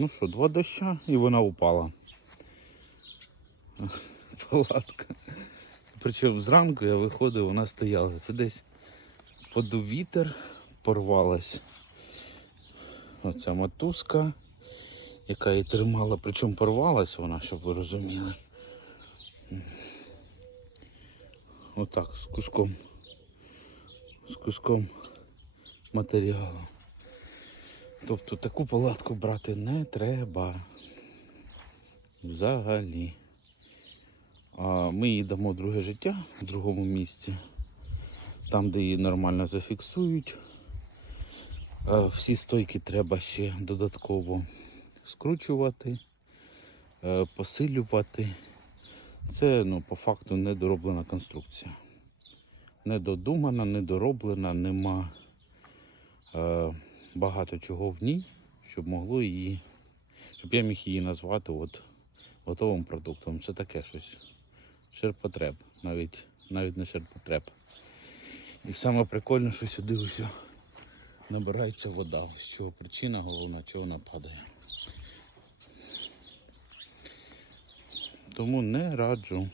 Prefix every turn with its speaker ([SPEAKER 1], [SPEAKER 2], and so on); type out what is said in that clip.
[SPEAKER 1] ну що, два доща і вона упала. Палатка. Причому зранку я виходив, вона стояла. Це десь подув вітер, порвалась оця мотузка, яка її тримала, причому порвалась вона, щоб ви розуміли. Отак, з куском. З куском матеріалу. Тобто таку палатку брати не треба. Взагалі. А ми їй дамо друге життя в другому місці. Там, де її нормально зафіксують. Всі стойки треба ще додатково скручувати, е, посилювати. Це ну, по факту недороблена конструкція. Недодумана, недороблена, нема е, багато чого в ній, щоб могло її, щоб я міг її назвати от, готовим продуктом. Це таке щось. Ширпотреб, навіть, навіть не ширпотреб. І саме прикольне, що сюди ось набирається вода. З чого причина головна, чого вона падає. Тому не раджу.